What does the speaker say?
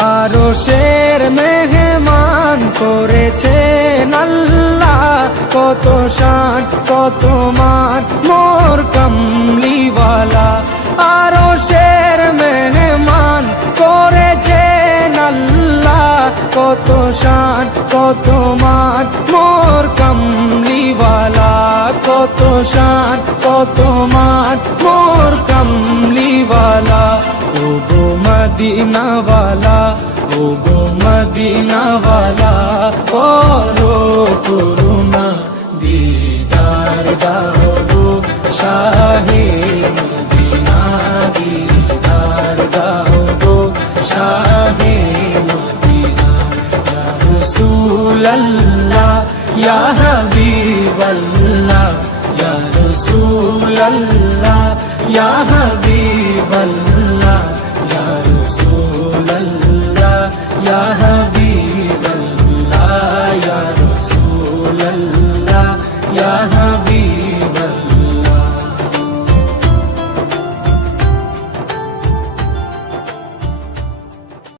আরশের মেহমান করেছেন আল্লাহ, কত শান কত মান মোর কামলিওয়ালা। আরশের মেহমান করেছেন আল্লাহ, কত শান কত মান মোর কামলিওয়ালা, কত শান কত মান মোর কামলিওয়ালা। ও গো মদিনাওয়ালা, ও গো মদিনাওয়ালা, করো করুণা দিদার দাও গো শাহে মদিনা, দিদার দাও গো শাহে মদিনা। ইয়া রাসূলাল্লাহ ইয়া হাবিবাল্লাহ, ইয়া রাসূলাল্লাহ ইয়া হাবিবাল্লাহ, ইয়া রাসূলাল্লাহ ইয়া